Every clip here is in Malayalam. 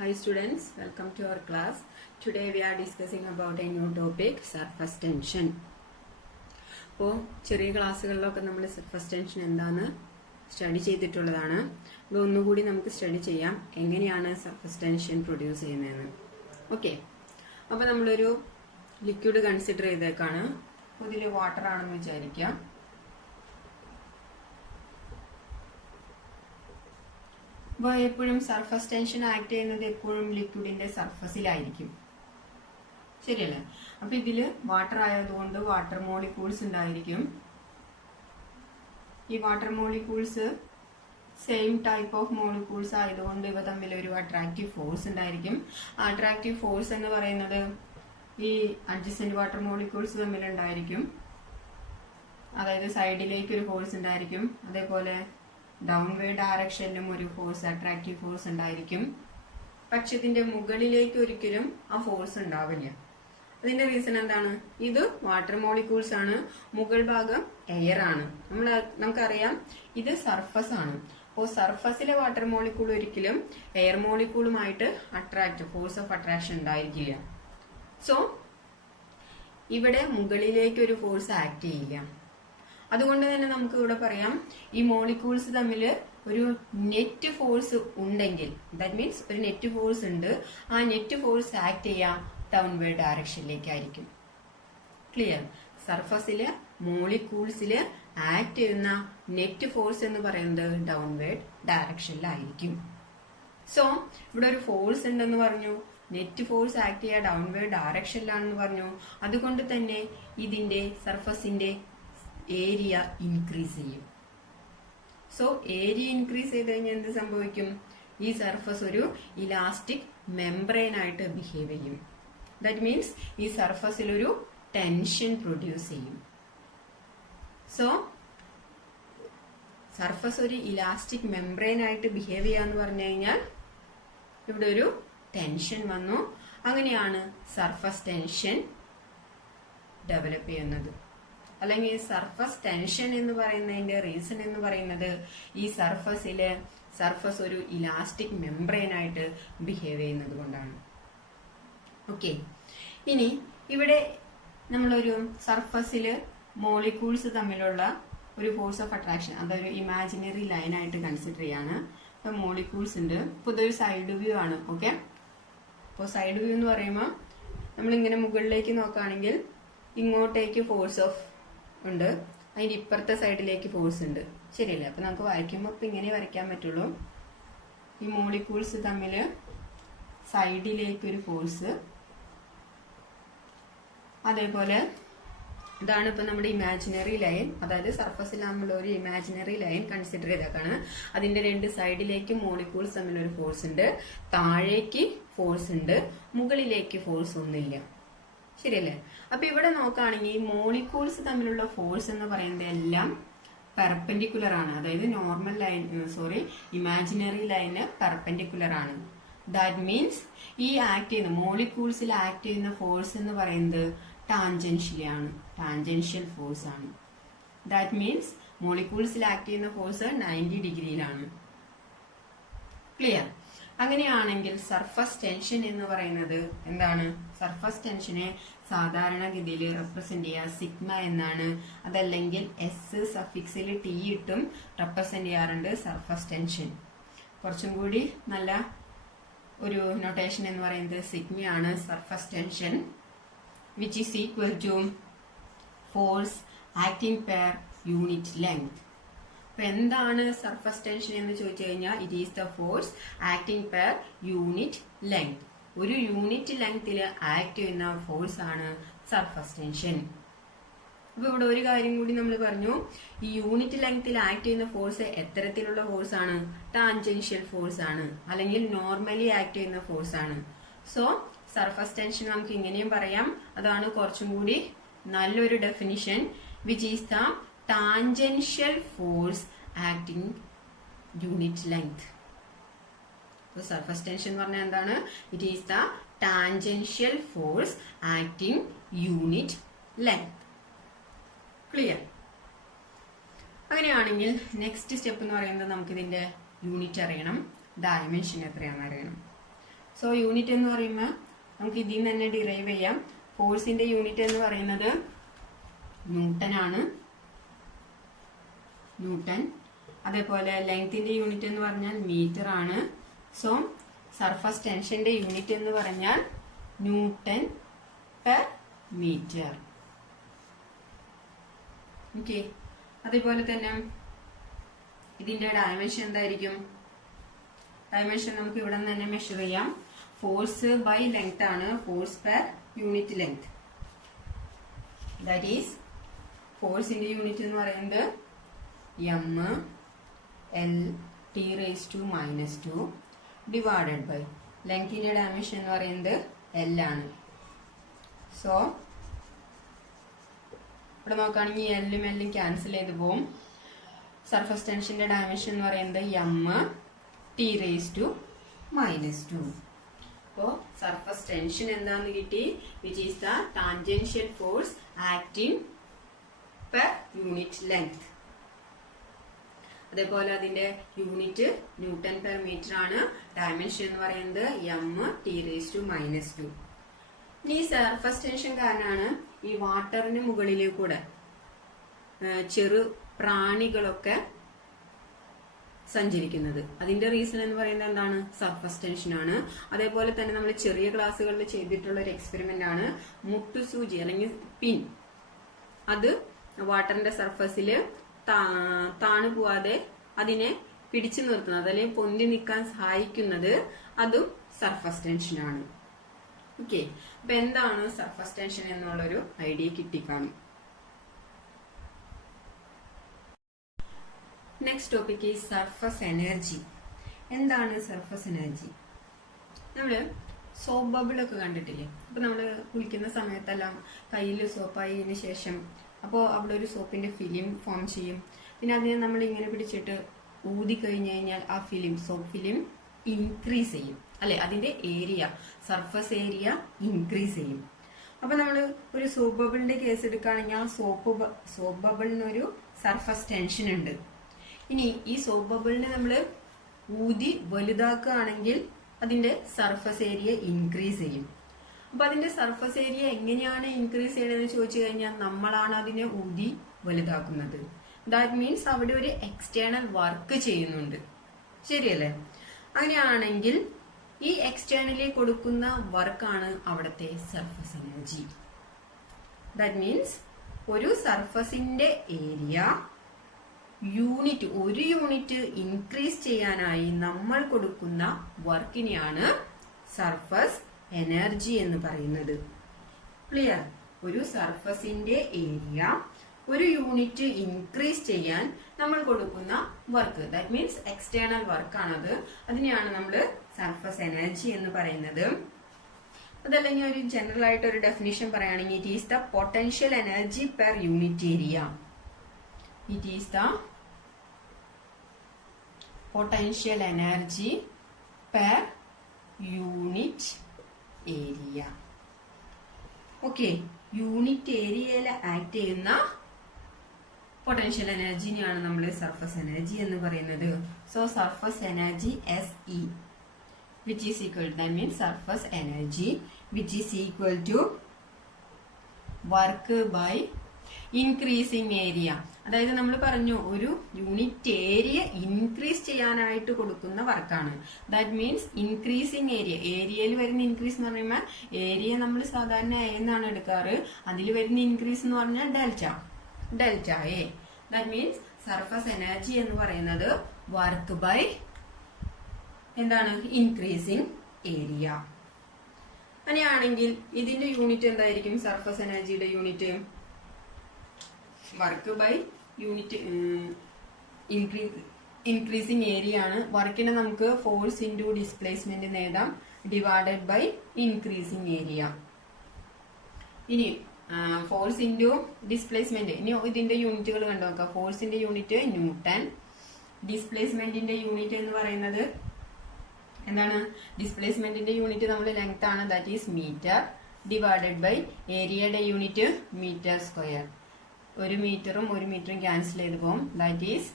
Hi students, welcome to our class. Today we are discussing about a new topic, surface tension. അപ്പോൾ ചെറിയ ക്ലാസ്സുകളിലൊക്കെ നമ്മൾ സർഫസ് ടെൻഷൻ എന്താന്ന് സ്റ്റഡി ചെയ്തിട്ടുള്ളതാണ്. അപ്പോൾ ഒന്നുകൂടി നമുക്ക് സ്റ്റഡി ചെയ്യാം എങ്ങനെയാണ് സർഫസ് ടെൻഷൻ പ്രൊഡ്യൂസ് ചെയ്യുന്നതെന്ന്. ഓക്കെ, അപ്പോൾ നമ്മളൊരു ലിക്വിഡ് കൺസിഡർ ചെയ്തേക്കാണ്. ഇതിൽ വാട്ടർ ആണെന്ന് വിചാരിക്കാം. അപ്പോൾ എപ്പോഴും സർഫസ് ടെൻഷൻ ആക്ട് ചെയ്യുന്നത് എപ്പോഴും ലിക്വിഡിന്റെ സർഫസിലായിരിക്കും, ശരിയല്ലേ? അപ്പൊ ഇതില് വാട്ടർ ആയതുകൊണ്ട് വാട്ടർ മോളിക്യൂൾസ് ഉണ്ടായിരിക്കും. ഈ water molecules same type of molecules ആയതുകൊണ്ട് ഇവ തമ്മിൽ ഒരു അട്രാക്റ്റീവ് ഫോഴ്സ് ഉണ്ടായിരിക്കും. അട്രാക്റ്റീവ് ഫോഴ്സ് എന്ന് പറയുന്നത് ഈ അഡ്ജസന്റ് വാട്ടർ മോളിക്യൂൾസ് തമ്മിൽ ഉണ്ടായിരിക്കും. അതായത് സൈഡിലേക്ക് ഒരു ഫോഴ്സ് ഉണ്ടായിരിക്കും, അതേപോലെ ഡൗൺവേർഡ് ഡയറക്ഷനിലും ഒരു ഫോഴ്സ്, അട്രാക്റ്റീവ് ഫോഴ്സ് ഉണ്ടായിരിക്കും. പക്ഷെ ഇതിന്റെ മുകളിലേക്ക് ഒരിക്കലും ആ ഫോഴ്സ് ഉണ്ടാവില്ല. അതിന്റെ റീസൺ എന്താണ്? ഇത് വാട്ടർ മോളിക്യൂൾസ് ആണ്, മുകൾ ഭാഗം എയർ ആണ്. നമുക്കറിയാം ഇത് സർഫസ് ആണ്. അപ്പോൾ സർഫസിലെ വാട്ടർ മോളിക്യൂൾ ഒരിക്കലും എയർ മോളിക്യൂളുമായിട്ട് ഫോഴ്സ് ഓഫ് അട്രാക്ഷൻ ഉണ്ടായിരിക്കില്ല. സോ ഇവിടെ മുകളിലേക്ക് ഒരു ഫോഴ്സ് ആക്ട് ചെയ്യില്ല. അതുകൊണ്ട് തന്നെ നമുക്ക് ഇവിടെ പറയാം ഈ മോളിക്യൂൾസ് തമ്മിൽ ഒരു നെറ്റ് ഫോഴ്സ് ഉണ്ടെങ്കിൽ, ദാറ്റ് മീൻസ് ഒരു നെറ്റ് ഫോഴ്സ് ഉണ്ട്, ആ നെറ്റ് ഫോഴ്സ് ആക്ട് ചെയ്യാം ഡൗൺവേർഡ് ഡയറക്ഷനിലേക്കായിരിക്കും. ക്ലിയർ? സർഫസിലെ മോളിക്യൂൾസില് ആക്ട് ചെയ്യുന്ന നെറ്റ് ഫോഴ്സ് എന്ന് പറയുന്നത് ഡൗൺവേർഡ് ഡയറക്ഷനിലായിരിക്കും. സോ ഇവിടെ ഒരു ഫോഴ്സ് ഉണ്ടെന്ന് പറഞ്ഞു, നെറ്റ് ഫോഴ്സ് ആക്ട് ചെയ്യുക ഡൗൺവേർഡ് ഡയറക്ഷനിലാണെന്ന് പറഞ്ഞു. അതുകൊണ്ട് തന്നെ ഇതിന്റെ സർഫസിന്റെ ഏരിയ ഇൻക്രീസ് ചെയ്യും. സോ ഏരിയ ഇൻക്രീസ് ചെയ്ത് കഴിഞ്ഞാൽ എന്ത് സംഭവിക്കും? ഈ സർഫസ് ഒരു ഇലാസ്റ്റിക് മെംബ്രെയിൻ ആയിട്ട് ബിഹേവ് ചെയ്യും. ദാറ്റ് മീൻസ് ഈ സർഫസിൽ ഒരു ടെൻഷൻ പ്രൊഡ്യൂസ് ചെയ്യും. സോ സർഫസ് ഒരു ഇലാസ്റ്റിക് മെംബ്രെയിൻ ആയിട്ട് ബിഹേവ് ചെയ്യാന്ന് പറഞ്ഞു കഴിഞ്ഞാൽ ഇവിടെ ഒരു ടെൻഷൻ വന്നു. അങ്ങനെയാണ് സർഫസ് ടെൻഷൻ ഡെവലപ്പ് ചെയ്യുന്നത്. അല്ലെങ്കിൽ സർഫസ് ടെൻഷൻ എന്ന് പറയുന്നതിന്റെ റീസൺ എന്ന് പറയുന്നത് ഈ സർഫസ് ഒരു ഇലാസ്റ്റിക് മെംബ്രെയിൻ ആയിട്ട് ബിഹേവ് ചെയ്യുന്നത് കൊണ്ടാണ്. ഓക്കെ, ഇനി ഇവിടെ നമ്മളൊരു സർഫസില് മോളിക്യൂൾസ് തമ്മിലുള്ള ഒരു ഫോഴ്സ് ഓഫ് അട്രാക്ഷൻ, അതൊരു ഇമാജിനറി ലൈൻ ആയിട്ട് കൺസിഡർ ചെയ്യാണ്. അപ്പൊ മോളിക്യൂൾസ് ഉണ്ട്. ഇപ്പൊ ഇതൊരു സൈഡ് വ്യൂ ആണ്. ഓക്കെ, അപ്പോൾ സൈഡ് വ്യൂ എന്ന് പറയുമ്പോൾ നമ്മളിങ്ങനെ മുകളിലേക്ക് നോക്കുകയാണെങ്കിൽ ഇങ്ങോട്ടേക്ക് ഫോഴ്സ് ഓഫ് ഉണ്ട്, അതിന്റെ ഇപ്പുറത്തെ സൈഡിലേക്ക് ഫോഴ്സ് ഉണ്ട്, ശരിയല്ലേ? അപ്പൊ നമുക്ക് വരയ്ക്കുമ്പോൾ ഇപ്പൊ ഇങ്ങനെ വരയ്ക്കാൻ പറ്റുള്ളൂ. ഈ മോളിക്യൂൾസ് തമ്മില് സൈഡിലേക്ക് ഒരു ഫോഴ്സ്, അതേപോലെ ഇതാണ് ഇപ്പൊ നമ്മുടെ ഇമാജിനറി ലൈൻ. അതായത് സർഫസിൽ നമ്മൾ ഒരു ഇമാജിനറി ലൈൻ കൺസിഡർ ചെയ്തേക്കാണ്. അതിന്റെ രണ്ട് സൈഡിലേക്ക് മോളിക്യൂൾസ് തമ്മിൽ ഒരു ഫോഴ്സ് ഉണ്ട്, താഴേക്ക് ഫോഴ്സ് ഉണ്ട്, മുകളിലേക്ക് ഫോഴ്സ് ഒന്നുമില്ല, ശരിയല്ലേ? അപ്പൊ ഇവിടെ നോക്കുകയാണെങ്കിൽ മോളിക്യൂൾസ് തമ്മിലുള്ള ഫോഴ്സ് എന്ന് പറയുന്നത് എല്ലാം പെർപെൻഡിക്കുലർ ആണ്. അതായത് ഇമാജിനറി ലൈന് പെർപെൻഡിക്കുലർ ആണ്. ദാറ്റ് മീൻസ് ഈ ആക്ട് ചെയ്യുന്ന മോളിക്യൂൾസിൽ ആക്ട് ചെയ്യുന്ന ഫോഴ്സ് എന്ന് പറയുന്നത് ടാൻജൻഷ്യൽ ഫോഴ്സ് ആണ്. ദാറ്റ് മീൻസ് മോളിക്യൂൾസിൽ ആക്ട് ചെയ്യുന്ന ഫോഴ്സ് 90 ഡിഗ്രിയിലാണ്. ക്ലിയർ? അങ്ങനെയാണെങ്കിൽ സർഫസ് ടെൻഷൻ എന്ന് പറയുന്നത് എന്താണ്? സർഫസ് ടെൻഷനെ സാധാരണഗതിയിൽ റെപ്രസെന്റ് ചെയ്യുക സിഗ്മ എന്നാണ്. അതല്ലെങ്കിൽ എസ് സഫിക്സിൽ ടി ഇട്ടും റെപ്രസെന്റ് ചെയ്യാറുണ്ട് സർഫസ് ടെൻഷൻ. കുറച്ചും കൂടി നല്ല ഒരു നൊട്ടേഷൻ എന്ന് പറയുന്നത് സിഗ്മയാണ്. Surface tension which is equal to force acting per unit length. അപ്പൊ എന്താണ് സർഫസ് ടെൻഷൻ എന്ന് ചോദിച്ചു കഴിഞ്ഞാൽ it is the force acting per unit length. ഒരു യൂണിറ്റ് ലെങ്ത്തിൽ ആക്ട് ചെയ്യുന്ന ഫോഴ്സ് ആണ് സർഫസ് ടെൻഷൻ. അപ്പൊ ഇവിടെ ഒരു കാര്യം കൂടി നമ്മൾ പറഞ്ഞു, ഈ യൂണിറ്റ് ലെങ്ത്തിൽ ആക്ട് ചെയ്യുന്ന ഫോഴ്സ് എത്തരത്തിലുള്ള ഫോഴ്സ് ആണ്? ടാൻജൻഷ്യൽ ഫോഴ്സ് ആണ്, അല്ലെങ്കിൽ നോർമലി ആക്ട് ചെയ്യുന്ന ഫോഴ്സ് ആണ്. സോ സർഫസ് ടെൻഷൻ നമുക്ക് ഇങ്ങനെയും പറയാം. അതാണ് കുറച്ചും കൂടി നല്ലൊരു definition, which is the tangential force acting unit length. Surface tension എന്ന് പറഞ്ഞാൽ എന്താണ്? It is the tangential force acting unit length. Clear? അങ്ങനെയാണെങ്കിൽ നെക്സ്റ്റ് സ്റ്റെപ്പ് എന്ന് പറയുന്നത് നമുക്ക് ഇതിന്റെ യൂണിറ്റ് അറിയണം, ഡയമെൻഷൻ എത്രയാണെന്ന് അറിയണം. സോ യൂണിറ്റ് എന്ന് പറയുമ്പോൾ നമുക്ക് ഇതിൽ നിന്ന് തന്നെ ഡിറൈവ് ചെയ്യാം. ഫോഴ്സിന്റെ യൂണിറ്റ് എന്ന് പറയുന്നത് ന്യൂട്ടൺ ആണ്, ന്യൂട്ടൺ. അതേപോലെ ലെങ്ത്തിന്റെ യൂണിറ്റ് എന്ന് പറഞ്ഞാൽ മീറ്റർ ആണ്. സോ സർഫസ് ടെൻഷന്റെ യൂണിറ്റ് എന്ന് പറഞ്ഞാൽ ന്യൂട്ടൺ പെർ മീറ്റർ. ഓക്കെ. അതേപോലെ തന്നെ ഇതിന്റെ ഡയമെൻഷൻ എന്തായിരിക്കും? ഡയമെൻഷൻ നമുക്ക് ഇവിടെ നിന്ന് തന്നെ മെഷർ ചെയ്യാം. ഫോഴ്സ് ബൈ ലെങ്ത് ആണ്, force per unit length. That is ഫോഴ്സിന്റെ യൂണിറ്റ് എന്ന് പറയുന്നത് m(L)T⁻², ഡിവൈഡഡ് ബൈ ലെങ്ത്തിന്റെ ഡയമെൻഷൻ എന്ന് പറയുന്നത് L ആണ്. സോ ഇവിടെ നോക്കുകയാണെങ്കിൽ എല്ലും എല്ലും ക്യാൻസൽ ചെയ്ത് പോവും. സർഫസ് ടെൻഷന്റെ ഡയമെൻഷൻ എന്ന് പറയുന്നത് m(T⁻²). അപ്പോൾ സർഫസ് ടെൻഷൻ എന്താന്ന് കിട്ടി? Which is the tangential force acting per unit length. അതേപോലെ അതിന്റെ യൂണിറ്റ് ന്യൂട്ടൺ പെർ മീറ്റർ ആണ്. ഡയമെൻഷൻ എന്ന് പറയുന്നത് m(T⁻²). ഇനി സർഫസ് ടെൻഷൻ കാരണമാണ് ഈ വാട്ടറിന് മുകളിൽ കൂടെ ചെറു പ്രാണികളൊക്കെ സഞ്ചരിക്കുന്നത്. അതിന്റെ റീസൺ എന്ന് പറയുന്നത് എന്താണ്? സർഫസ് ടെൻഷൻ ആണ്. അതേപോലെ തന്നെ നമ്മൾ ചെറിയ ക്ലാസ്സുകളിൽ ചെയ്തിട്ടുള്ള ഒരു എക്സ്പെരിമെന്റ് ആണ് മുട്ടുസൂചി അല്ലെങ്കിൽ പിൻ. അത് വാട്ടറിന്റെ സർഫസിൽ താണു പോവാതെ അതിനെ പിടിച്ചു നിർത്തുന്നത് അല്ലെങ്കിൽ പൊന്തി നിൽക്കാൻ സഹായിക്കുന്നത് അതും സർഫസ് ടെൻഷൻ ആണ്. ഓക്കെ. അപ്പൊ എന്താണ് സർഫസ് ടെൻഷൻ എന്നുള്ളൊരു ഐഡിയ കിട്ടിക്കാണും. Next topic is surface energy. എന്താണ് സർഫസ് എനർജി? നമ്മള് സോപ്പ് ബബിളൊക്കെ കണ്ടിട്ടില്ലേ? അപ്പൊ നമ്മള് കുളിക്കുന്ന സമയത്തെല്ലാം കയ്യിൽ സോപ്പായതിനു ശേഷം അപ്പോൾ അവിടെ ഒരു സോപ്പിന്റെ ഫിലിം ഫോം ചെയ്യും. പിന്നെ അതിനെ നമ്മൾ ഇങ്ങനെ പിടിച്ചിട്ട് ഊതി കഴിഞ്ഞു കഴിഞ്ഞാൽ ആ ഫിലിം, സോപ്പ് ഫിലിം ഇൻക്രീസ് ചെയ്യും അല്ലെ? അതിന്റെ ഏരിയ, സർഫസ് ഏരിയ ഇൻക്രീസ് ചെയ്യും. അപ്പൊ നമ്മൾ ഒരു സോപ്പ് ബബിളിന്റെ കേസ് എടുക്കുകയാണെങ്കിൽ ആ സോപ്പ് ബബിളിനൊരു സർഫസ് ടെൻഷൻ ഉണ്ട്. ഇനി ഈ സോപ്പ് ബബിളിനെ നമ്മൾ ഊതി വലുതാക്കുകയാണെങ്കിൽ അതിന്റെ സർഫസ് ഏരിയ ഇൻക്രീസ് ചെയ്യും. അപ്പൊ അതിന്റെ സർഫസ് ഏരിയ എങ്ങനെയാണ് ഇൻക്രീസ് ചെയ്യണമെന്ന് ചോദിച്ചു കഴിഞ്ഞാൽ നമ്മളാണ് അതിനെ ഊതി വലുതാക്കുന്നത്. ദാറ്റ് മീൻസ് അവിടെ ഒരു എക്സ്റ്റേണൽ വർക്ക് ചെയ്യുന്നുണ്ട്. ശരിയല്ലേ? അങ്ങനെയാണെങ്കിൽ ഈ എക്സ്റ്റേണലി കൊടുക്കുന്ന വർക്കാണ് അവിടുത്തെ സർഫസ് എനർജി. ദാറ്റ് മീൻസ് ഒരു സർഫസിന്റെ ഏരിയ ഒരു യൂണിറ്റ് ഇൻക്രീസ് ചെയ്യാനായി നമ്മൾ കൊടുക്കുന്ന വർക്കിനെയാണ് സർഫസ് എനർജി എന്ന് പറയുന്നത്. ക്ലിയർ? ഒരു സർഫസിന്റെ ഏരിയ ഒരു യൂണിറ്റ് ഇൻക്രീസ് ചെയ്യാൻ നമ്മൾ കൊടുക്കുന്ന വർക്ക്, ദാറ്റ് മീൻസ് എക്സ്റ്റേണൽ വർക്കാണത്. അതിനെയാണ് നമ്മൾ സർഫസ് എനർജി എന്ന് പറയുന്നത്. അതല്ലെങ്കിൽ ഒരു ജനറൽ ആയിട്ട് ഒരു ഡെഫിനിഷൻ പറയുകയാണെങ്കിൽ it is the potential energy per unit area. It is the potential energy per unit area. Okay. Unit ഏരിയയിൽ ആക്ട് ചെയ്യുന്ന പൊട്ടൻഷ്യൽ എനർജിനെയാണ് നമ്മൾ സർഫസ് എനർജി എന്ന് പറയുന്നത്. So surface energy SE which is equal to, that means surface energy which is equal to work by increasing area. അതായത് നമ്മൾ പറഞ്ഞു ഒരു യൂണിറ്റ് ഏരിയ ഇൻക്രീസ് ചെയ്യാനായിട്ട് കൊടുക്കുന്ന വർക്കാണ്. That means increasing area. ഏരിയയിൽ വരുന്ന ഇൻക്രീസ് എന്ന് പറയുമ്പോൾ ഏരിയ നമ്മൾ സാധാരണ A എന്നാണ് എടുക്കാറ്. അതിൽ വരുന്ന ഇൻക്രീസ് എന്ന് പറഞ്ഞാൽ delta A. That means surface energy എന്ന് പറയുന്നത് വർക്ക് ബൈ എന്താണ്? Increasing area. അങ്ങനെയാണെങ്കിൽ ഇതിന്റെ യൂണിറ്റ് എന്തായിരിക്കും? സർഫസ് എനർജിയുടെ unit work by unit increasing area ആണ്. വർക്കിനെ നമുക്ക് ഫോഴ്സ് ഇൻറ്റു ഡിസ്പ്ലേസ്മെന്റ് നേടാം ഡിവൈഡഡ് ബൈ ഇൻക്രീസിങ് ഏരിയ. ഇനി ഫോഴ്സ് ഇൻറ്റു ഡിസ്പ്ലേസ്മെന്റ്. ഇനി ഇതിന്റെ യൂണിറ്റുകൾ കണ്ടു നോക്കാം. ഫോഴ്സിന്റെ യൂണിറ്റ് ന്യൂട്ടൺ, ഡിസ്പ്ലേസ്മെന്റിന്റെ യൂണിറ്റ് എന്ന് പറയുന്നത് എന്താണ്? ഡിസ്പ്ലേസ്മെന്റിന്റെ യൂണിറ്റ് നമ്മൾ ലെങ്ത് ആണ്, that is metre divided by ഏരിയയുടെ യൂണിറ്റ് മീറ്റർ സ്ക്വയർ. ഒരു മീറ്ററും ക്യാൻസൽ ചെയ്ത് പോകും. That is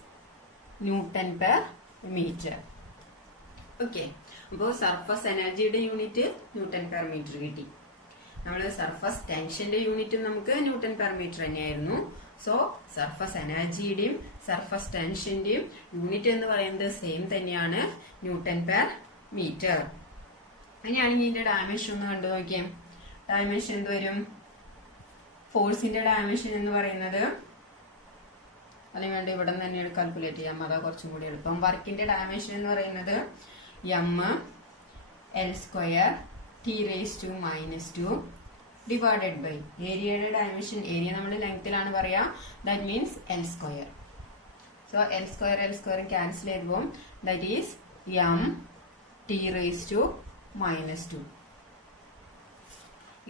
newton per metre. Okay. അപ്പോൾ സർഫസ് എനർജിയുടെ യൂണിറ്റ് ന്യൂട്ടൺ പെർ മീറ്റർ കിട്ടി. നമ്മൾ സർഫസ് ടെൻഷന്റെ യൂണിറ്റ് നമുക്ക് ന്യൂട്ടൺ പെർ മീറ്റർ തന്നെയായിരുന്നു. സോ സർഫസ് എനർജിയുടെയും സർഫസ് ടെൻഷന്റെയും യൂണിറ്റ് എന്ന് പറയുന്നത് സെയിം തന്നെയാണ്, ന്യൂട്ടൺ പെർ മീറ്റർ. അങ്ങനെയാണെങ്കിൽ ഇതിന്റെ ഡയമെൻഷൻ ഒന്ന് കണ്ടു നോക്കിയേ. ഡയമെൻഷൻ എന്ത് വരും? ഫോഴ്സിന്റെ ഡയമെൻഷൻ എന്ന് പറയുന്നത്, അല്ലെങ്കിൽ വേണ്ട ഇവിടെ നിന്ന് തന്നെയാണ് കാൽക്കുലേറ്റ് ചെയ്യാം, അതാ കുറച്ചും കൂടി എളുപ്പം. വർക്കിന്റെ ഡയമെൻഷൻ എന്ന് പറയുന്നത് m(L²) (T⁻⁻²) ഡിവൈഡഡ് ബൈ ഏരിയയുടെ ഡയമെൻഷൻ, ഏരിയ നമ്മൾ ലെങ്ത്തിലാണ് പറയാ, that means L². So L² cancel ചെയ്യുമ്പോൾ ദാറ്റ് ഈസ് m(T⁻²).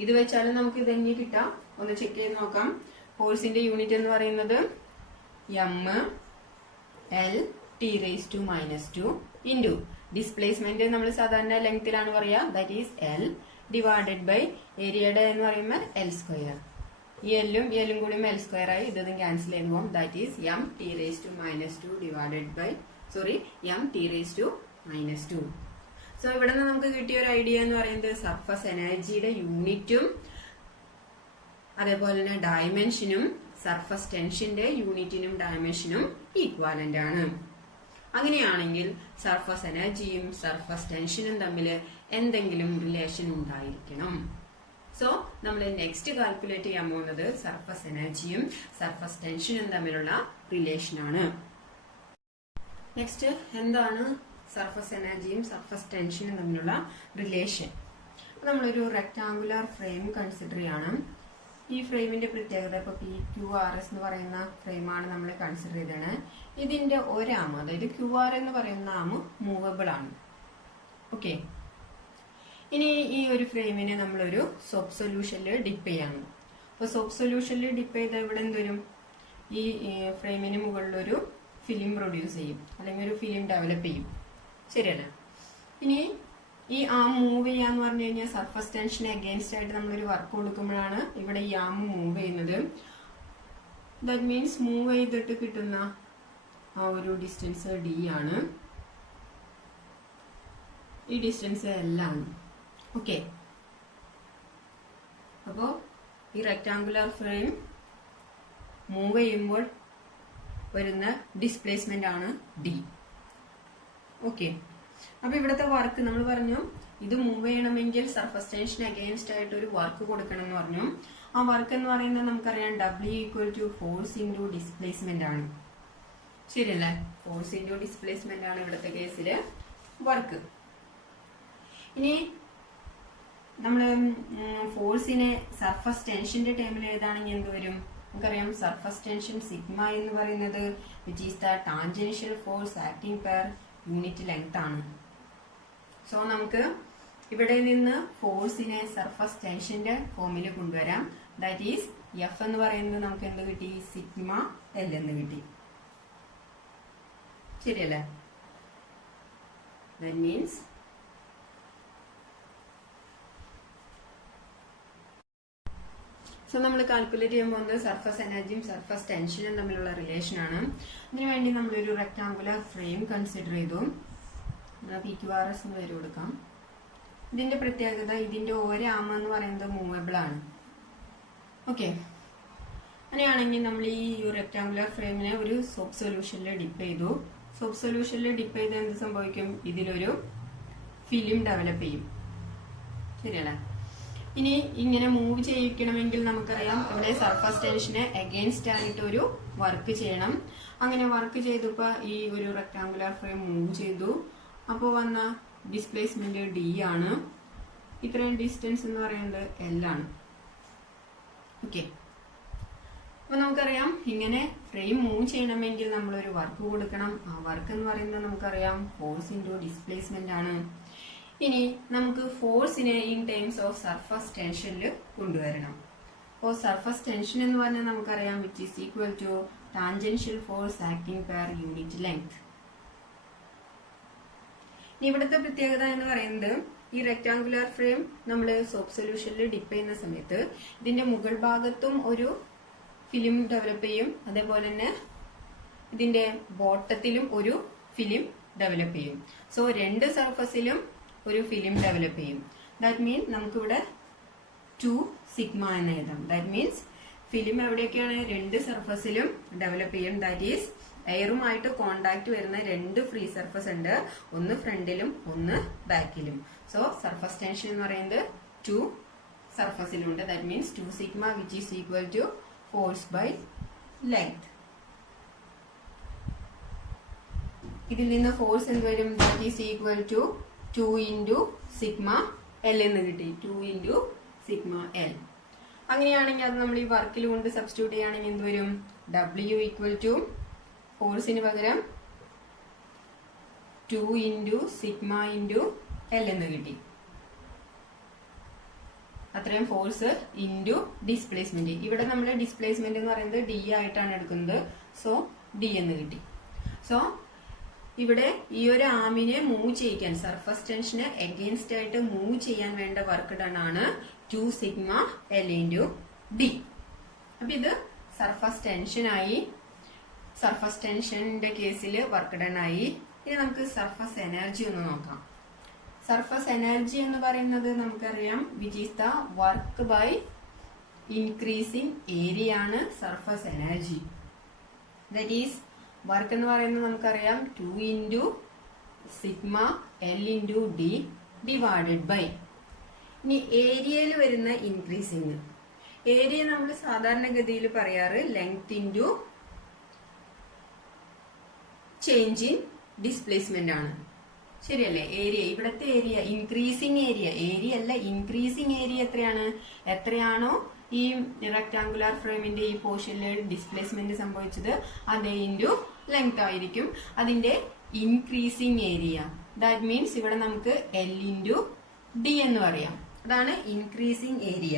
ഇത് വെച്ചാലും നമുക്ക് ഇത് തന്നെ കിട്ടാം. ഒന്ന് ചെക്ക് ചെയ്ത് നോക്കാം. ഫോഴ്സിന്റെ യൂണിറ്റ് എന്ന് പറയുന്നത് m(L⁻²) ഇൻറ്റു ഡിസ്പ്ലേസ്മെന്റ് നമ്മൾ സാധാരണ ലെങ്ത്തിലാണ് പറയാ, that is L divided by ഏരിയയുടെ എന്ന് പറയുമ്പോൾ L². ഈ എല്ലും കൂടി L² ആയി ഇതും ക്യാൻസൽ ചെയ്യുമ്പോൾ that is m(T⁻²) divided by m(T⁻²). So ഇവിടെ നിന്ന് നമുക്ക് കിട്ടിയ ഒരു ഐഡിയ എന്ന് പറയുന്നത് സർഫസ് എനർജിയുടെ യൂണിറ്റും അതേപോലെ തന്നെ ഡയമെൻഷനും സർഫസ് ടെൻഷന്റെ യൂണിറ്റിനും ഡയമെൻഷനും ഈക്വാലന്റ് ആണ്. അങ്ങനെയാണെങ്കിൽ സർഫസ് എനർജിയും സർഫസ് ടെൻഷനും തമ്മിൽ എന്തെങ്കിലും റിലേഷൻ ഉണ്ടായിരിക്കണം. സോ നമ്മൾ നെക്സ്റ്റ് കാൽക്കുലേറ്റ് ചെയ്യാൻ പോകുന്നത് സർഫസ് എനർജിയും സർഫസ് ടെൻഷനും തമ്മിലുള്ള റിലേഷൻ ആണ്. നെക്സ്റ്റ് എന്താണ് സർഫസ് എനർജിയും സർഫസ് ടെൻഷനും തമ്മിലുള്ള റിലേഷൻ? നമ്മളൊരു റെക്ടാങ്കുലർ ഫ്രെയിം കൺസിഡർ ചെയ്യണം. ഈ ഫ്രെയിമിന്റെ പ്രത്യേകത ഇപ്പൊ PQRS എന്ന് പറയുന്ന ഫ്രെയിമാണ് നമ്മൾ കൺസിഡർ ചെയ്തത്. ഇതിന്റെ ഒരാം, അതായത് QR എന്ന് പറയുന്ന ആം മൂവബിൾ ആണ്. ഓക്കെ, ഇനി ഈ ഒരു ഫ്രെയിമിനെ നമ്മളൊരു സോപ്പ് സൊല്യൂഷനിൽ ഡിപ്പ് ചെയ്യാണ്. അപ്പൊ സോപ്പ് സൊല്യൂഷനിൽ ഡിപ്പ് ചെയ്ത ഇവിടെ എന്തുവരും? ഈ ഫ്രെയിമിന് മുകളിലൊരു ഫിലിം പ്രൊഡ്യൂസ് ചെയ്യും, അല്ലെങ്കിൽ ഒരു ഫിലിം ഡെവലപ്പ് ചെയ്യും. ശരിയല്ല? ഇനി ഈ ആം മൂവ് ചെയ്യാന്ന് പറഞ്ഞു കഴിഞ്ഞാൽ സർഫസ് ടെൻഷന് അഗെയിൻസ്റ്റ് ആയിട്ട് നമ്മളൊരു വർക്ക് കൊടുക്കുമ്പോഴാണ് ഇവിടെ ഈ ആം മൂവ് ചെയ്യുന്നത്. ദാറ്റ് മീൻസ് മൂവ് ചെയ്തിട്ട് കിട്ടുന്ന ആ ഒരു ഡിസ്റ്റൻസ് D ആണ്, ഈ ഡിസ്റ്റൻസ് L ആണ്. ഓക്കെ, അപ്പോ ഈ റെക്ടാങ്കുലർ ഫ്രെയിം മൂവ് ചെയ്യുമ്പോൾ വരുന്ന ഡിസ്പ്ലേസ്മെന്റ് ആണ് D. ഓക്കെ, അപ്പൊ ഇവിടുത്തെ വർക്ക് നമ്മൾ പറഞ്ഞു, ഇത് മൂവ് ചെയ്യണമെങ്കിൽ സർഫസ് ടെൻഷന് അഗെയിൻസ്റ്റ് ആയിട്ട് ഒരു വർക്ക് കൊടുക്കണം എന്ന് പറഞ്ഞു. ആ വർക്ക് എന്ന് പറയുന്നത് നമുക്കറിയാം W = ഫോഴ്സ് ഇൻറ്റു ഡിസ്പ്ലേസ്മെന്റ് ആണ്. ശരിയല്ലേ? ഫോഴ്സ് ഇൻറ്റു ഡിസ്പ്ലേസ്മെന്റ് ആണ് ഇവിടുത്തെ കേസില് വർക്ക്. ഇനി നമ്മള് ഫോഴ്സിനെ സർഫസ് ടെൻഷന്റെ ടൈമിൽ ഏതാണെങ്കിൽ എന്ത് വരും? നമുക്കറിയാം സർഫസ് ടെൻഷൻ സിഗ്മ എന്ന് പറയുന്നത് which is the tangential force acting per unit length ആണ്. സോ നമുക്ക് ഇവിടെ നിന്ന് ഫോഴ്സിനെ സർഫസ് ടെൻഷന്റെ ഫോമിൽ കൊണ്ടുവരാം. ദാറ്റ് ഈസ് F എന്ന് പറയുന്നത് നമുക്ക് എന്ത് കിട്ടി? സിഗ്മ L എന്ന് കിട്ടി. ശരിയല്ലേ? ദാറ്റ് മീൻസ് സോ നമ്മൾ കാൽക്കുലേറ്റ് ചെയ്യാൻ പോകുന്നത് സർഫസ് എനർജിയും സർഫസ് ടെൻഷനും തമ്മിലുള്ള റിലേഷൻ ആണ്. അതിനുവേണ്ടി നമ്മളൊരു റെക്ടാങ്കുലർ ഫ്രെയിം കൺസിഡർ ചെയ്തു. PQRS എന്ന് പേര് കൊടുക്കാം. ഇതിന്റെ പ്രത്യേകത, ഇതിന്റെ ഒരാം എന്ന് പറയുന്നത് മൂവബിൾ ആണ്. ഓക്കെ, അങ്ങനെയാണെങ്കിൽ നമ്മൾ ഈ റെക്ടാങ്കുലർ ഫ്രെയിമിനെ ഒരു സോപ്പ് സൊല്യൂഷനിൽ ഡിപ്പ് ചെയ്തു. സോപ്പ് സൊല്യൂഷനിൽ ഡിപ്പ് ചെയ്ത് എന്ത് സംഭവിക്കും? ഇതിലൊരു ഫിലിം ഡെവലപ്പ് ചെയ്യും. ശരിയല്ലേ? ഇനി ഇങ്ങനെ മൂവ് ചെയ്യിക്കണമെങ്കിൽ നമുക്കറിയാം ഇവിടെ സർഫസ് ടെൻഷന് അഗെയിൻസ്റ്റ് ആയിട്ട് ഒരു വർക്ക് ചെയ്യണം. അങ്ങനെ വർക്ക് ചെയ്തപ്പോ ഈ ഒരു റെക്ടാങ്കുലർ ഫ്രെയിം മൂവ് ചെയ്തു. അപ്പോൾ വന്ന ഡിസ്പ്ലേസ്മെന്റ് D ആണ്. ഇത്രയും ഡിസ്റ്റൻസ് എന്ന് പറയുന്നത് L ആണ്. ഓക്കെ, അപ്പൊ നമുക്കറിയാം ഇങ്ങനെ ഫ്രെയിം മൂവ് ചെയ്യണമെങ്കിൽ നമ്മളൊരു വർക്ക് കൊടുക്കണം. ആ വർക്ക് എന്ന് പറയുന്നത് നമുക്കറിയാം ഫോഴ്സ് ഇൻറ്റു ഡിസ്പ്ലേസ്മെന്റ് ആണ്. ഇനി നമുക്ക് ഫോഴ്സിനെ ഇൻ ടേംസ് ഓഫ് സർഫസ് ടെൻഷനിൽ കൊണ്ടുവരണം. അപ്പോൾ സർഫസ് ടെൻഷൻ എന്ന് പറഞ്ഞാൽ നമുക്കറിയാം which is equal to tangential force acting per unit length. ഇവിടുത്തെ പ്രത്യേകത എന്ന് പറയുന്നത് ഈ റെക്ടാങ്കുലർ ഫ്രെയിം നമ്മൾ സോപ്പ് സൊല്യൂഷനിൽ ഡിപ്പ് ചെയ്യുന്ന സമയത്ത് ഇതിന്റെ മുകൾ ഭാഗത്തും ഒരു ഫിലിം ഡെവലപ്പ് ചെയ്യും, അതേപോലെ തന്നെ ഇതിന്റെ ബോട്ടത്തിലും ഒരു ഫിലിം ഡെവലപ്പ് ചെയ്യും. സോ രണ്ട് സർഫസിലും ഒരു ഫിലിം ഡെവലപ്പ് ചെയ്യും. ദാറ്റ് മീൻസ് നമുക്കിവിടെ 2 സിഗ്മ എന്ന് എഴുതാം. ദാറ്റ് മീൻസ് ഫിലിം എവിടെയൊക്കെയാണ് രണ്ട് സർഫസിലും ഡെവലപ്പ് ചെയ്യും. ദാറ്റ് ഈസ് എയറുമായിട്ട് കോണ്ടാക്ട് വരുന്ന രണ്ട് ഫ്രീ സർഫസ് ഉണ്ട്, ഒന്ന് ഫ്രണ്ടിലും ഒന്ന് ബാക്കിലും. സോ സർഫസ് ടെൻഷൻ എന്ന് പറയുന്നത് 2 സർഫസിലുണ്ട്. That means 2 sigma which is equal to force by length. ഇതിൽ നിന്ന് ഫോഴ്സ് എന്ത് വരും? That is equal to 2 into sigma L എന്ന് കിട്ടി. 2 ഇൻറ്റു സിഗ്മ എൽ. അങ്ങനെയാണെങ്കിൽ അത് നമ്മൾ ഈ വർക്കിൽ കൊണ്ട് സബ്സ്റ്റിറ്റ്യൂട്ട് ചെയ്യുകയാണെങ്കിൽ എന്ത് വരും? W ഈക്വൽ ടു ഫോഴ്സിന് പകരം 2 ഇൻറ്റു സിഗ്മ ഇൻറ്റു എൽ എന്ന് കിട്ടി. അത്രയും ഫോഴ്സ് ഇൻറ്റു ഡിസ്പ്ലേസ്മെന്റ്. ഇവിടെ നമ്മൾ ഡിസ്പ്ലേസ്മെന്റ് എന്ന് പറയുന്നത് ഡി ആയിട്ടാണ് എടുക്കുന്നത്. സോ ഡി എന്ന് കിട്ടി. സോ ഇവിടെ ഈ ഒരു ആമിനെ മൂവ് ചെയ്യിക്കാൻ, സർഫസ് ടെൻഷന് എഗെയിൻസ്റ്റ് ആയിട്ട് മൂവ് ചെയ്യാൻ വേണ്ട വർക്ക് ഡൺ ആണ് 2 സിഗ്മ എൽ ഇൻറ്റു ഡി. അപ്പൊ ഇത് സർഫസ് ടെൻഷനായി. സർഫസ് ടെൻഷന്റെ കേസിൽ വർക്ക് ഡൺ ആയി. ഇനി നമുക്ക് സർഫസ് എനർജി ഒന്ന് നോക്കാം. സർഫസ് എനർജി എന്ന് പറയുന്നത് നമുക്കറിയാം which is the work by increasing area ആണ് surface energy. That is work എന്ന് പറയുന്നത് നമുക്കറിയാം 2 into sigma L into D divided by. ഇനി ഏരിയയിൽ വരുന്ന ഇൻക്രീസിങ്, ഏരിയ നമ്മൾ സാധാരണഗതിയിൽ പറയാറ് length into change in displacement ആണ്. ശരിയല്ലേ? ഏരിയ, ഇവിടുത്തെ ഏരിയ ഇൻക്രീസിങ് ഏരിയ, ഏരിയ അല്ല ഇൻക്രീസിങ് ഏരിയ എത്രയാണോ ഈ റെക്ടാങ്കുലർ ഫ്രെയിമിന്റെ ഈ പോർഷനിൽ ഡിസ്പ്ലേസ്മെന്റ് സംഭവിച്ചത് അതേ ഇൻറ്റു ലെങ്ത് ആയിരിക്കും അതിന്റെ ഇൻക്രീസിങ് ഏരിയ. ദാറ്റ് മീൻസ് ഇവിടെ നമുക്ക് എൽ ഇൻറ്റു ഡി എന്ന് പറയാം. അതാണ് ഇൻക്രീസിങ് ഏരിയ.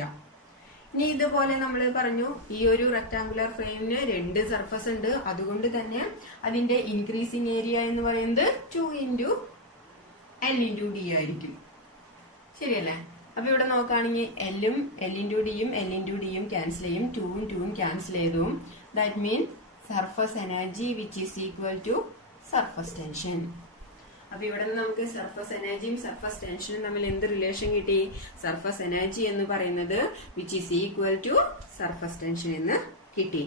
ഇനി ഇതുപോലെ നമ്മൾ പറഞ്ഞു ഈ ഒരു റെക്ടാങ്കുലർ ഫ്രെയിമിന് രണ്ട് സർഫസ് ഉണ്ട്, അതുകൊണ്ട് തന്നെ അതിന്റെ ഇൻക്രീസിങ് ഏരിയ എന്ന് പറയുന്നത് 2 ഇൻറ്റു എൽ ഇൻറ്റു ഡി ആയിരിക്കും. ശരിയല്ലേ? അപ്പൊ ഇവിടെ നോക്കുകയാണെങ്കിൽ എല്ലും എൽ ഇൻറ്റു ഡിയും എൽ ഇൻറ്റു ഡിയും ക്യാൻസൽ ചെയ്യും, 2ഉം 2ഉം ക്യാൻസൽ ചെയ്തു. That mean surface energy which is equal to surface tension. അപ്പൊ ഇവിടെ നിന്ന് നമുക്ക് സർഫസ് എനർജിയും സർഫസ് ടെൻഷനും തമ്മിൽ എന്ത് റിലേഷൻ കിട്ടി? സർഫസ് എനർജി എന്ന് പറയുന്നത് which is equal to surface tension എന്ന് കിട്ടി.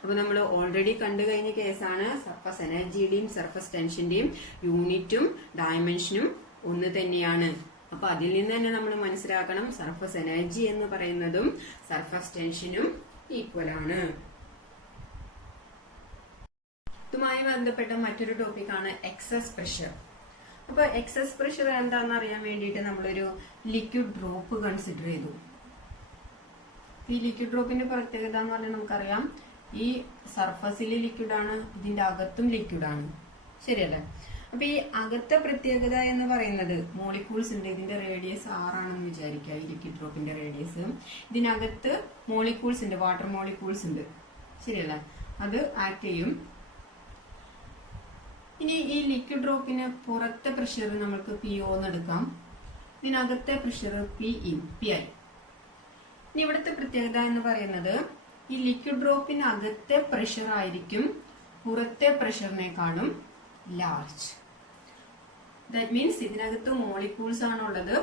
അപ്പൊ നമ്മൾ ഓൾറെഡി കണ്ടു കഴിഞ്ഞ കേസാണ്. സർഫസ് എനർജിയുടെയും സർഫസ് ടെൻഷന്റെയും യൂണിറ്റും ഡയമെൻഷനും ഒന്ന് തന്നെയാണ്. അപ്പൊ അതിൽ നിന്ന് തന്നെ നമ്മൾ മനസ്സിലാക്കണം സർഫസ് എനർജി എന്ന് പറയുന്നതും സർഫസ് ടെൻഷനും ഈക്വൽ ആണ്. ഇതുമായി ബന്ധപ്പെട്ട മറ്റൊരു ടോപ്പിക്കാണ് എക്സസ് പ്രഷർ. അപ്പൊ എക്സസ് പ്രഷർ എന്താണെന്ന് അറിയാൻ വേണ്ടിയിട്ട് നമ്മളൊരു ലിക്വിഡ് ഡ്രോപ്പ് കൺസിഡർ ചെയ്തു. ഈ ലിക്വിഡ് ഡ്രോപ്പിന്റെ പ്രത്യേകത എന്ന് പറഞ്ഞാൽ നമുക്കറിയാം ഈ സർഫസിൽ ലിക്വിഡാണ്, ഇതിന്റെ അകത്തും ലിക്വിഡാണ്. ശരിയല്ലേ? അപ്പൊ ഈ അകത്തെ പ്രത്യേകത എന്ന് പറയുന്നത് മോളിക്യൂൾസ് ഉണ്ട്. ഇതിന്റെ റേഡിയസ് 6 ആണെന്ന് വിചാരിക്കുക. ഈ ലിക്വിഡ് ഡ്രോപ്പിന്റെ റേഡിയസ്. ഇതിനകത്ത് മോളിക്യൂൾസ് ഉണ്ട്, വാട്ടർ മോളിക്യൂൾസ് ഉണ്ട്. ശരിയല്ലേ? അത് ആക്ട് ചെയ്യും. ഇനി ഈ ലിക്വിഡ് ഡ്രോപ്പിന് പുറത്തെ പ്രഷർ നമുക്ക് PO എന്ന് എടുക്കാം. ഇതിനകത്തെ പ്രഷർ PI. ഇനി ഇവിടുത്തെ പ്രത്യേകത എന്ന് പറയുന്നത് ഈ ലിക്വിഡ് ഡ്രോപ്പിന് അകത്തെ പ്രഷർ ആയിരിക്കും പുറത്തെ പ്രഷറിനേക്കാളും ലാർജ്. ദാറ്റ് മീൻസ് ഇതിനകത്ത് മോളിക്യൂൾസ് ആണുള്ളത്,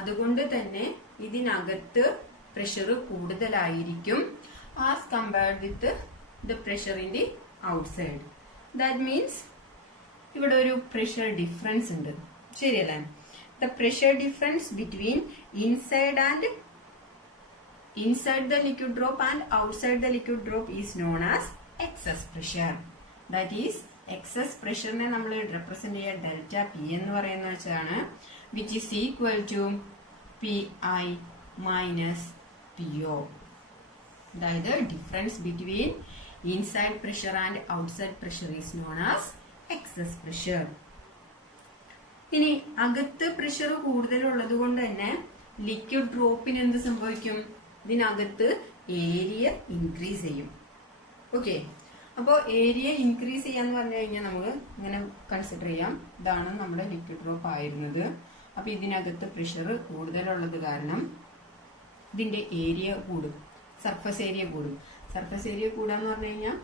അതുകൊണ്ട് തന്നെ ഇതിനകത്ത് പ്രഷർ കൂടുതലായിരിക്കും as compared with the pressure in the outside. That means ഇവിടെ ഒരു പ്രഷർ ഡിഫറൻസ് ഉണ്ട്. ശരിയല്ലേ? The pressure difference between inside the liquid drop and outside the liquid drop is known as excess pressure. That is excess pressure ne നമ്മൾ represent ചെയ്യുക delta P എന്ന് പറയുന്ന വെച്ചാണ്, which is equal to PI minus PO. അതായത് difference between inside pressure and outside pressure is known as excess pressure. ഇനി അകത്ത് പ്രഷർ കൂടുതലുള്ളത് കൊണ്ട് തന്നെ ലിക്വിഡ് ഡ്രോപ്പിന് എന്ത് സംഭവിക്കും? ഇതിനകത്ത് ഏരിയ ഇൻക്രീസ് ചെയ്യും. ഓക്കെ, അപ്പോൾ ഏരിയ ഇൻക്രീസ് ചെയ്യാന്ന് പറഞ്ഞു കഴിഞ്ഞാൽ നമുക്ക് ഇങ്ങനെ കൺസിഡർ ചെയ്യാം. ഇതാണ് നമ്മുടെ ലിക്വിഡ് ഡ്രോപ്പ് ആയിരുന്നത്. അപ്പൊ ഇതിനകത്ത് പ്രഷർ കൂടുതലുള്ളത് കാരണം ഇതിന്റെ ഏരിയ കൂടും, സർഫസ് ഏരിയ കൂടും. സർഫസ് ഏരിയ കൂടാന്ന് പറഞ്ഞു കഴിഞ്ഞാൽ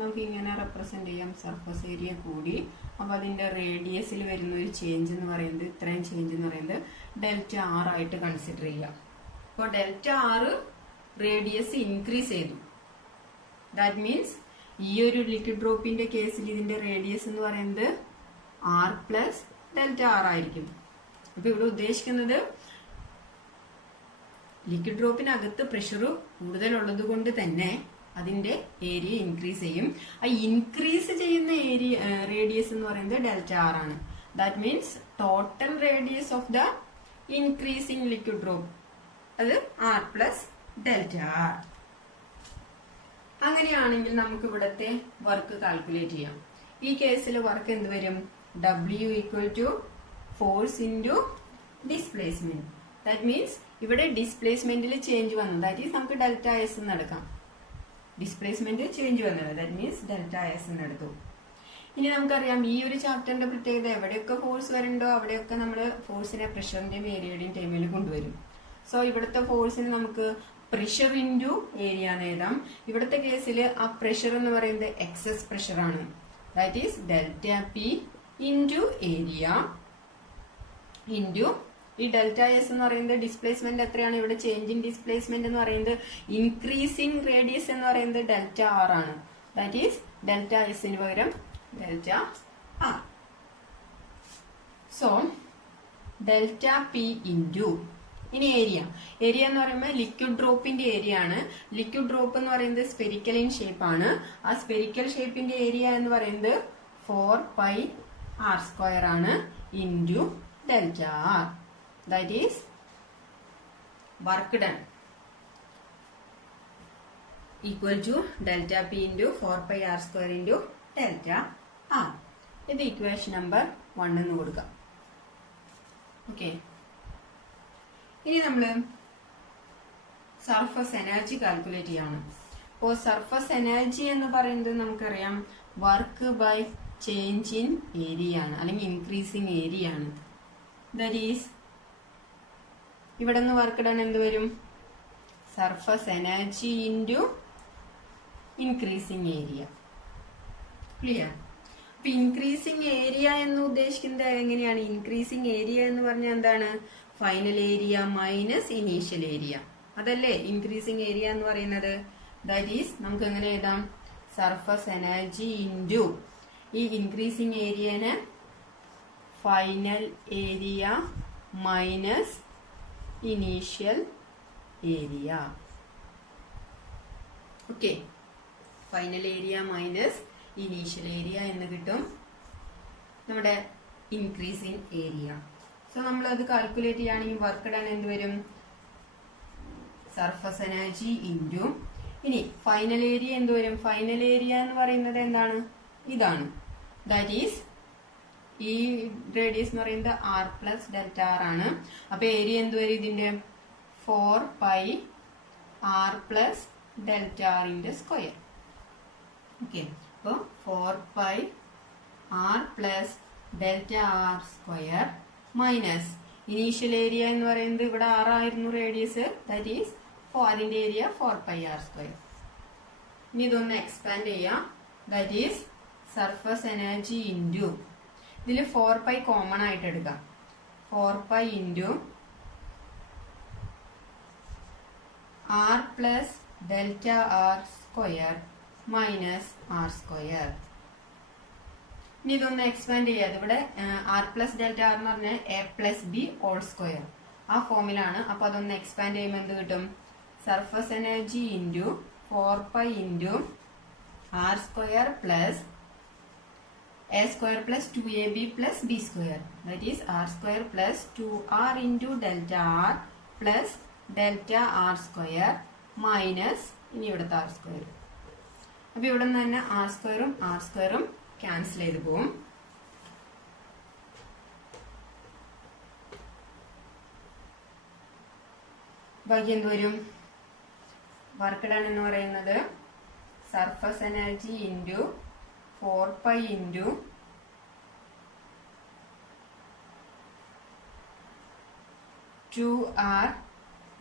നമുക്ക് ഇങ്ങനെ റെപ്രസെന്റ് ചെയ്യാം. സർഫസ് ഏരിയ കൂടി, അപ്പൊ അതിന്റെ റേഡിയസിൽ വരുന്ന ഒരു ചേഞ്ച് എന്ന് പറയുന്നത്, ഇത്രയും ചേഞ്ച് എന്ന് പറയുന്നത് ഡെൽറ്റ ആർ ആയിട്ട് കൺസിഡർ ചെയ്യാം. അപ്പോൾ ഡെൽറ്റ ആർ റേഡിയസ് ഇൻക്രീസ് ചെയ്തു. ദാറ്റ് മീൻസ് ഈ ഒരു ലിക്വിഡ് ഡ്രോപ്പിന്റെ കേസിൽ ഇതിന്റെ റേഡിയസ് എന്ന് പറയുന്നത് ആർ പ്ലസ് ഡെൽറ്റ ആർ ആയിരിക്കും. അപ്പൊ ഇവിടെ ഉദ്ദേശിക്കുന്നത് ലിക്വിഡ് ഡ്രോപ്പിനകത്ത് പ്രഷർ കൂടുതലുള്ളത് കൊണ്ട് തന്നെ അതിന്റെ ഏരിയ ഇൻക്രീസ് ചെയ്യും. ആ ഇൻക്രീസ് ചെയ്യുന്ന ഏരിയ റേഡിയസ് എന്ന് പറയുന്നത് ഡെൽറ്റ ആർ ആണ്. That means total radius of the increasing liquid drop അത് ആർ പ്ലസ് ഡെൽറ്റ ആർ. അങ്ങനെയാണെങ്കിൽ നമുക്ക് ഇവിടത്തെ വർക്ക് കാൽക്കുലേറ്റ് ചെയ്യാം. ഈ കേസിൽ വർക്ക് എന്ത് വരും? W equal to force into displacement. That means ഇവിടെ ഡിസ്പ്ലേസ്മെന്റിൽ ചേഞ്ച് വന്നു. ദാറ്റ് ഈസ് നമുക്ക് ഡെൽറ്റ എസ് എന്ന് എടുക്കാം. ഡിസ്പ്ലേസ്മെന്റ് ചേഞ്ച് വന്നത്, ദാറ്റ് മീൻസ് ഡെൽറ്റ എസ് എന്ന് എടുത്തു. ഇനി നമുക്കറിയാം ഈ ഒരു ചാപ്റ്ററിന്റെ പ്രത്യേകത, എവിടെയൊക്കെ ഫോഴ്സ് വരണ്ടോ അവിടെയൊക്കെ നമ്മൾ ഫോഴ്സിനെ പ്രഷറിന്റെയും ഏരിയയുടെയും ടൈമിൽ കൊണ്ടുവരും. സോ ഇവിടുത്തെ ഫോഴ്സിന് നമുക്ക് പ്രഷർ ഇൻറ്റു ഏരിയ എന്ന് എഴുതാം. ഇവിടുത്തെ കേസിൽ ആ പ്രഷർ എന്ന് പറയുന്നത് എക്സസ് പ്രഷർ ആണ്. That is delta P into area into ഈ ഡെൽറ്റ എസ് എന്ന് പറയുന്നത് ഡിസ്പ്ലേസ്മെന്റ് എത്രയാണ്? ഇവിടെ ചേഞ്ച് ഇൻ ഡിസ്പ്ലേസ്മെന്റ് എന്ന് പറയുന്നത് ഇൻക്രീസിംഗ് റേഡിയസ് എന്ന് പറയുന്നത് ഡെൽറ്റ ആർ ആണ്. ദാറ്റ് ഈസ് ഡെൽറ്റ എസിന് പകരം delta R. So delta P into ഇനി ഏരിയ. ഏരിയ എന്ന് പറയുമ്പോൾ ലിക്വിഡ് ഡ്രോപ്പിന്റെ ഏരിയ ആണ്. ലിക്വിഡ് ഡ്രോപ്പ് എന്ന് പറയുന്നത് സ്പെരിക്കൽ ഇൻ ഷേപ്പ് ആണ്. ആ സ്പെരിക്കൽ ഷേപ്പിന്റെ ഏരിയ എന്ന് പറയുന്നത് 4πr² ആണ് into delta R. That is work done equal to delta P into 4πr² into delta R. ഇത് ഇക്വേഷൻ നമ്പർ 1 എന്ന് കൊടുക്കാം. ഓക്കെ, ഇനി നമ്മൾ സർഫസ് എനർജി കാൽക്കുലേറ്റ് ചെയ്യാണ്. അപ്പോൾ സർഫസ് എനർജി എന്ന് പറയുന്നത് നമുക്കറിയാം work by change in area ആണ്, അല്ലെങ്കിൽ ഇൻക്രീസിങ് ഏരിയ ആണ്. ദാറ്റ് ഈസ് ഇവിടെ നിന്ന് വർക്ക് ഡൺ എന്ത് വരും? Surface energy into increasing area. Clear? അപ്പൊ ഇൻക്രീസിങ് ഏരിയ എന്ന് ഉദ്ദേശിക്കുന്നത് എങ്ങനെയാണ്? ഇൻക്രീസിങ് ഏരിയ എന്ന് പറഞ്ഞാൽ എന്താണ്? Final area minus initial area, അതല്ലേ ഇൻക്രീസിങ് ഏരിയ എന്ന് പറയുന്നത്. ദാറ്റ് ഈസ് നമുക്ക് എങ്ങനെ എഴുതാം? സർഫസ് എനർജി ഇൻറ്റു ഈ ഇൻക്രീസിങ് ഏരിയനെ final area minus initial area. Okay, final area minus initial area എന്ന് കിട്ടും നമ്മുടെ ഇൻക്രീസിങ് ഏരിയ. സോ നമ്മൾ അത് കാൽക്കുലേറ്റ് ചെയ്യുകയാണെങ്കിൽ വർക്ക് ഡൺ എന്ത് വരും? സർഫസ് എനർജി ഇൻറ്റു ഇനി ഫൈനൽ ഏരിയ എന്ത് വരും? ഫൈനൽ ഏരിയ എന്ന് പറയുന്നത് എന്താണ്? ഇതാണ്. ദാറ്റ് ഈസ് ഈ റേഡിയസ് എന്ന് പറയുന്നത് ആർ പ്ലസ് ഡെൽറ്റ ആർ ആണ്. അപ്പൊ ഏരിയ എന്ത് വരും? ഇതിന്റെ 4πr പ്ലസ് ഡെൽറ്റ ആറിന്റെ സ്ക്വയർ. ഓക്കെ, അപ്പോൾ 4πr plus delta R square minus initial area എന്ന് പറയുന്നത് ഇവിടെ 6 ആയിരുന്നു റേഡിയസ്. ദാറ്റ് ഈസ് അതിന്റെ ഏരിയ 4πr². ഇനി ഇതൊന്ന് എക്സ്പാൻഡ് ചെയ്യാം. That is surface energy into ഇതിൽ 4π കോമൺ ആയിട്ട് എടുക്കാം. 4π into R plus delta R square minus R square. ഇനി ഇതൊന്ന് എക്സ്പാൻഡ് ചെയ്യാതെ ഇവിടെ ആർ പ്ലസ് ഡെൽറ്റ ആർ എന്ന് പറഞ്ഞാൽ A plus B whole square ആ ഫോമിലാണ്. അപ്പൊ അതൊന്ന് എക്സ്പാൻഡ് ചെയ്യുമ്പോൾ എന്ത് കിട്ടും? Surface energy into 4π into R square plus A square plus 2ab plus B square. That is R square plus 2r into delta R plus delta R square minus ഇനി ഇവിടുത്തെ ആർ സ്ക്വയർ. അപ്പൊ ഇവിടെ നിന്ന് തന്നെ ആർ സ്ക്വയറും ക്യാൻസൽ ചെയ്ത് പോവും. ബാക്കി എന്ത് വരും? വർക്ക് ഡൺ എന്ന് പറയുന്നത് surface energy into 4π into r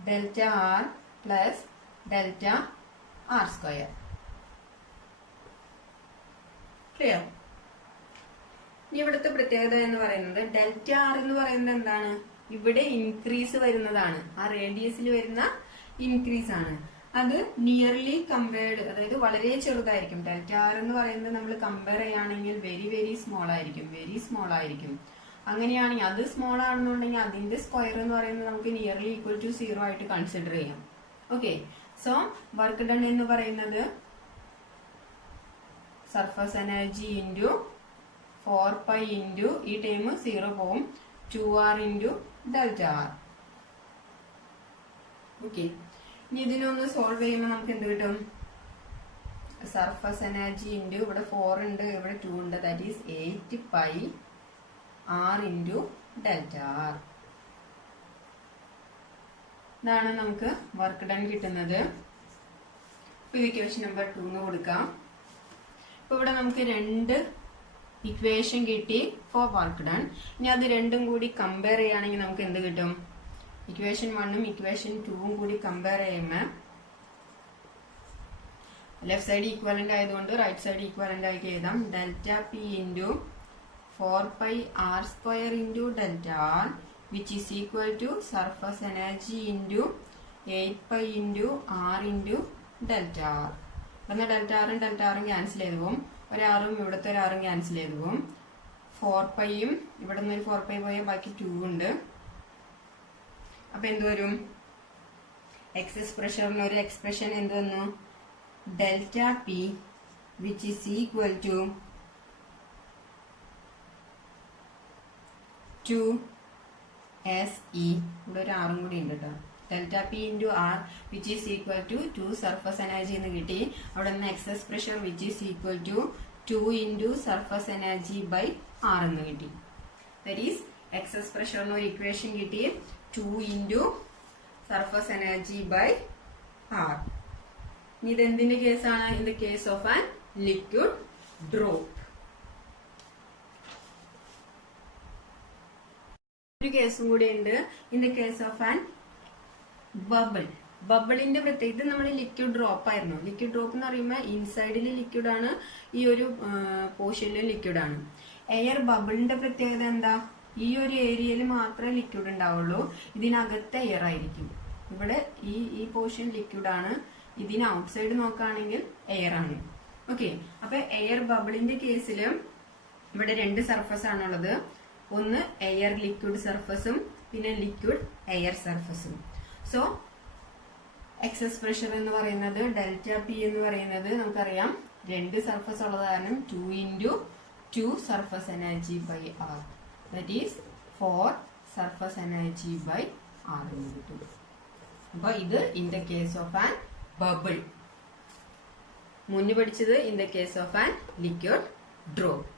delta R plus delta R square. Clear? ഇനി ഇവിടുത്തെ പ്രത്യേകത എന്ന് പറയുന്നത് ഡെൽറ്റ ആർ എന്ന് പറയുന്നത് എന്താണ്? ഇവിടെ ഇൻക്രീസ് വരുന്നതാണ്. ആ റേഡിയസിൽ വരുന്ന ഇൻക്രീസ് ആണ്. അത് നിയർലി കമ്പയർഡ്, അതായത് വളരെ ചെറുതായിരിക്കും. ഡെൽറ്റ ആർ എന്ന് പറയുന്നത് നമ്മൾ കമ്പയർ ചെയ്യുകയാണെങ്കിൽ വെരി വെരി സ്മോൾ ആയിരിക്കും, വെരി സ്മോൾ ആയിരിക്കും. അങ്ങനെയാണെങ്കിൽ അത് സ്മോൾ ആണെന്നുണ്ടെങ്കിൽ അതിന്റെ സ്ക്വയർ എന്ന് പറയുന്നത് നമുക്ക് നിയർലി ഈക്വൽ ടു 0 ആയിട്ട് കൺസിഡർ ചെയ്യാം. ഓക്കെ, സോ വർക്ക് ഡൺ എന്ന് പറയുന്നത് സർഫസ് എനർജി ഇൻറ്റു 4π ഇൻറ്റു ഈ ടൈം 0 പോവും 2r into delta R. Okay, ഇനി ഇതിനൊന്ന് സോൾവ് ചെയ്യുമ്പോൾ നമുക്ക് എന്ത് കിട്ടും? സർഫസ് എനർജി ഇൻറ്റു ഇവിടെ 4 ഉണ്ട്, ഇവിടെ 2 ഉണ്ട്, that is 8π r into delta R. ഇതാണ് നമുക്ക് വർക്ക് ഡൺ കിട്ടുന്നത്. ഇക്വേഷൻ നമ്പർ 2 എന്ന് കൊടുക്കാം. ഇപ്പൊ ഇവിടെ നമുക്ക് 2 ഇക്വേഷൻ കിട്ടി ഫോർ വർക്ക് ഡൺ. ഇനി അത് രണ്ടും കൂടി കമ്പയർ ചെയ്യുകയാണെങ്കിൽ നമുക്ക് എന്ത് കിട്ടും? ഇക്വേഷൻ 1ഉം ഇക്വേഷൻ 2ഉം കൂടി കമ്പയർ ചെയ്യുമ്പോൾ ലെഫ്റ്റ് സൈഡ് ഈക്വലന്റ് ആയതുകൊണ്ട് റൈറ്റ് സൈഡ് ഈക്വലന്റ് ആയിട്ട് എഴുതാം. Delta P into 4π r square into delta R which is equal to surface energy into 8π into r into delta R. ഇവിടുന്ന് ഡെൽറ്റ ആറും ക്യാൻസൽ ചെയ്തു പോകും. ഒരാറും ഇവിടുത്തെ ഒരാറും ക്യാൻസൽ ചെയ്തു പോകും. 4πയും ഇവിടെ നിന്ന് ഒരു 4π പോയാൽ ബാക്കി 2 ഉണ്ട്. അപ്പൊ എന്ത് വരും? എക്സസ് പ്രഷറിന് ഒരു എക്സ്പ്രഷൻ എന്ത് വന്നു? Delta P which is equal to 2SE. ഇവിടെ ഒരു ആറും കൂടി ഉണ്ട് കേട്ടോ. Delta P into R which is equal to 2 surface energy എന്ന് കിട്ടി. അവിടെ നിന്ന് excess pressure which is equal to 2 into surface energy by R എന്ന് കിട്ടി. ദാറ്റ് ഈസ് എക്സസ് പ്രഷറിന് ഒരു ഇക്വേഷൻ കിട്ടി 2 into surface energy by R. ഇനി ഇത് എന്തിന്റെ കേസാണ്? In the case of an liquid drop. ഒരു കേസും കൂടി ഉണ്ട്. In the case of an bubble. ബബിളിന്റെ പ്രത്യേകത നമ്മൾ ലിക്വിഡ് ഡ്രോപ്പ് ആയിരുന്നു. ലിക്വിഡ് ഡ്രോപ്പ് എന്ന് പറയുമ്പോൾ ഇൻസൈഡിൽ ലിക്വിഡ് ആണ്, ഈ ഒരു പോർഷനിൽ ലിക്വിഡ് ആണ്. എയർ ബബിളിന്റെ പ്രത്യേകത എന്താ? ഈ ഒരു ഏരിയയിൽ മാത്രമേ ലിക്വിഡ് ഉണ്ടാവുള്ളൂ. ഇതിനകത്ത് എയർ ആയിരിക്കും. ഇവിടെ ഈ പോർഷൻ ലിക്വിഡ് ആണ്, ഇതിന് ഔട്ട്സൈഡ് നോക്കുകയാണെങ്കിൽ എയർ ആണ്. ഓക്കെ, അപ്പൊ എയർ ബബിളിന്റെ കേസിൽ ഇവിടെ 2 സർഫസ് ആണുള്ളത്. ഒന്ന് എയർ ലിക്വിഡ് സർഫസും പിന്നെ ലിക്വിഡ് എയർ സർഫസും. സോ എക്സസ് പ്രഷർ എന്ന് പറയുന്നത് ഡെൽറ്റ പി എന്ന് പറയുന്നത് നമുക്കറിയാം 2 സർഫസ് ഉള്ളത് കാരണം 2 into 2 surface energy by R, that is 4 surface energy by R എന്ന് കിട്ടും. അപ്പൊ ഇത് in the case of an bubble. മുന്നേ പഠിച്ചത് in the case of an liquid drop.